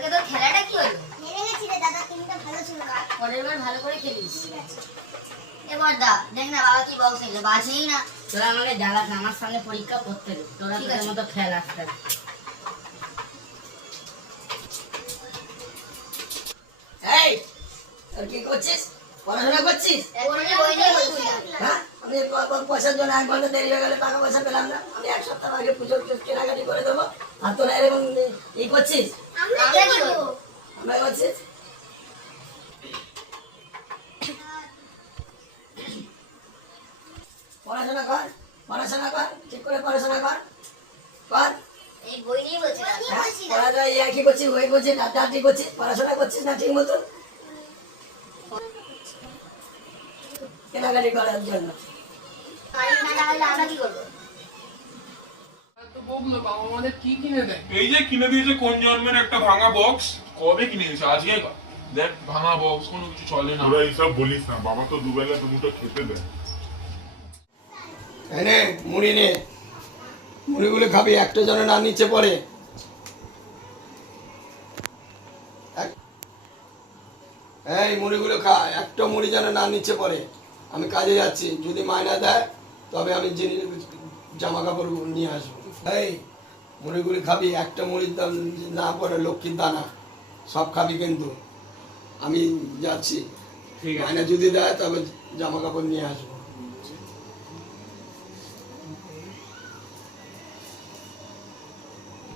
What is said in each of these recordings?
কালকে তো খেলাটা কি হলো? হেরে গেছি রে দাদা, টিমটা ভালো ছিল। পরের বার ভালো করে খেলিস। এবার দা দেখ না বাবা কি বক্স নিল, বাজেই না। তোরা আমাকে জ্বালাস না, আমার সামনে পরীক্ষা করতে দে। তোরা ঠিক তোদের আছে। মতো খেল আসতে। এই তোর কি করছিস? পড়াশোনা করছিস? এখনই বই নিয়ে বসে আছি। হ্যাঁ, আমি পয়সার জন্য 1 ঘন্টা দেরি হয়ে গেলে টাকা পয়সা পেলাম না। আমি 1 সপ্তাহ আগে পুজোর কেনাকাটি করে দেবো, আর তোরা এরকম ই করছিস? আমরা আমরা কি কি করব? করবো? আমরা করছিস? পড়াশোনা কর, পড়াশোনা কর, ঠিক করে পড়াশোনা কর, কর। এই বই নিয়ে বসে আছি। হ্যাঁ, পড়াশোনা কি করছিস? বই করছিস, ডাক্তারি করছিস, পড়াশোনা করছিস না ঠিক মতো? কেনাকাটি করার জন্য। মালিক না হলে আমরা কি করবো? তো বকলো বাবা আমাদের কি কিনে দেয়? এই যে কিনে দিয়েছে কোন জন্মের একটা ভাঙা বক্স, কবে কিনে দিয়েছে? আজকে দেখ ভাঙা বক্স, কোনো কিছু চলে না। তোরা এইসব বলিস না, বাবা তো দুবেলা দুমুঠো খেতে দেয়। এনে মুড়ি নে, মুড়িগুলো খাবি, একটা জন না নিচে পড়ে। এই মুড়িগুলো খা, একটা মুড়ি যেন না নিচে পড়ে। আমি কাজে যাচ্ছি, যদি মায়না দেয় তবে আমি জিনিস জামা কাপড় নিয়ে আসবো। এই মুড়িগুলি খাবি, একটা মুড়ির দাম না পড়ে লক্ষ্মীর দানা, সব খাবি কিন্তু। আমি যাচ্ছি, মায়না যদি দেয় তবে জামা কাপড় নিয়ে আসবো।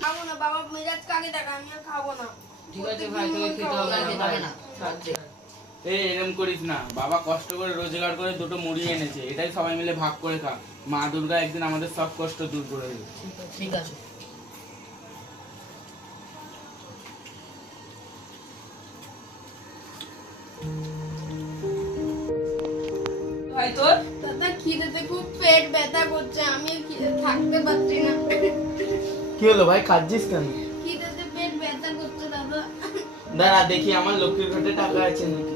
খাবো না বাবা, মেজাজ কাকে দেখা, আমি আর খাবো না। ঠিক আছে ভাই, তোকে খেতে হবে খেতে হবে না। না। এই এরম করিস না, বাবা কষ্ট করে রোজগার করে দুটো মুড়ি এনেছে, এটাই সবাই মিলে ভাগ করে খা। মা দুর্গা একদিন আমাদের সব কষ্ট দূর করে দেবে। ঠিক আছে। ভাই তোর দাদা খিদেতে খুব পেট ব্যথা করছে, আমি আর খিদে থাকতে পারছি না। কি হলো ভাই, কাঁদছিস কেন? খিদেতে পেট ব্যথা করছে দাদা। দাঁড়া দেখি আমার লক্ষ্মীর ঘাটে টাকা আছে নাকি।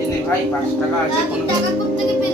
এই নে ভাই, 5 টাকা আছে। দাদি টাকা কোথা থেকে পেলি?